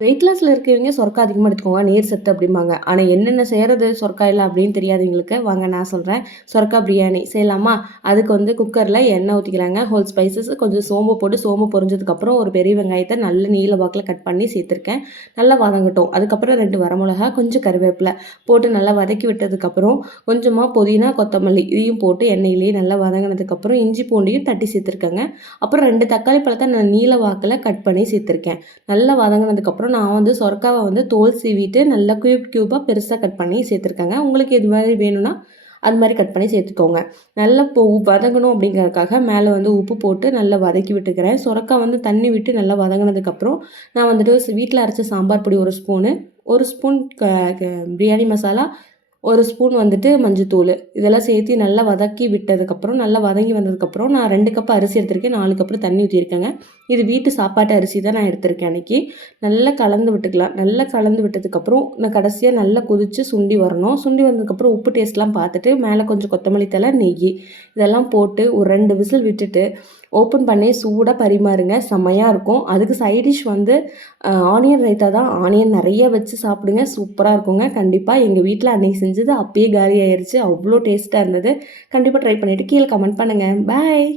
Wait லாஸ்ல இருக்கிறவங்க சொரக்கா அதிகமா எடுத்துக்கோங்க. நீர் சத்து அப்படிம்பாங்க. ஆனா என்னென்ன செய்றது சொரக்காயில அப்படின்னு தெரியாதவங்களுக்கு வாங்க நான் சொல்றேன். சொரக்கா பிரியாணி செய்யலாமா? அதுக்கு வந்து குக்கர்ல எண்ணெய் ஊத்திக்கலாங்க. ஹோல் ஸ்பைசஸ் கொஞ்சம் சோம்பு போட்டு சோம்பு பொரிஞ்சதுக்கப்புறம் ஒரு பெரிய வெங்காயத்த நல்ல நீள வாக்குல கட் பண்ணி சேர்த்துருக்கேன். நல்லா வதங்கட்டும். அதுக்கப்புறம் 2 வரமிளகா, கொஞ்சம் கருவேப்பில போட்டு நல்லா வதக்கி விட்டதுக்கப்புறம் கொஞ்சமா புதினா, கொத்தமல்லி இதையும் போட்டு எண்ணெயிலேயே நல்லா வதங்கினதுக்கப்புறம் இஞ்சி பூண்டையும் தட்டி சேர்த்துருக்கேங்க. அப்புறம் 2 தக்காளி பழத்த நான் நீள வாக்குல கட் பண்ணி சேர்த்துருக்கேன். நல்லா வதங்கினதுக்கப்புறம் நான் வந்து சொரக்காவை வந்து தோல் சீவிட்டு நல்லா க்யூபாக பெருசாக கட் பண்ணி சேர்த்துருக்கேங்க. உங்களுக்கு இது மாதிரி வேணும்னா அது மாதிரி கட் பண்ணி சேர்த்துக்கோங்க. நல்லா வதங்கணும் அப்படிங்கிறதுக்காக மேலே வந்து உப்பு போட்டு நல்லா வதக்கி விட்டுக்கிறேன். சொரக்காய் வந்து தண்ணி விட்டு நல்லா வதங்கினதுக்கப்புறம் நான் வந்துட்டு வீட்டில் அரைச்ச சாம்பார் பொடி 1 spoon, 1 spoon biryani masala, 1 spoon வந்துட்டு மஞ்சத்தூள் இதெல்லாம் சேர்த்து நல்லா வதக்கி விட்டதுக்கப்புறம் நல்லா வதங்கி வந்ததுக்கப்புறம் நான் 2 கப் அரிசி எடுத்திருக்கேன். 4 கப்பு தண்ணி ஊற்றிருக்கேங்க. இது வீட்டு சாப்பாட்டு அரிசி தான் நான் எடுத்திருக்கேன் அன்றைக்கி. நல்லா கலந்து விட்டுக்கலாம். நல்லா கலந்து விட்டதுக்கப்புறம் நான் கடைசியாக நல்லா கொதித்து சுண்டி வரணும். சுண்டி வந்ததுக்கப்புறம் உப்பு டேஸ்ட்லாம் பார்த்துட்டு மேலே கொஞ்சம் கொத்தமல்லி தழை, நெய் இதெல்லாம் போட்டு ஒரு 2 விசில் விட்டுட்டு ஓப்பன் பண்ணி சூடாக பரிமாறுங்க. செம்மையாக இருக்கும். அதுக்கு சைட் டிஷ் வந்து ஆனியன் ரைத்தா தான். ஆனியன் நிறைய வச்சு சாப்பிடுங்க. சூப்பராக இருக்குங்க. கண்டிப்பாக எங்கள் வீட்டில் அன்றைக்கி செஞ்சது அப்பயே காலி ஆயிடுச்சு. அவ்வளோ டேஸ்ட்டாக இருந்தது. கண்டிப்பாக ட்ரை பண்ணிவிட்டு கீழே கமெண்ட் பண்ணுங்கள். பாய்.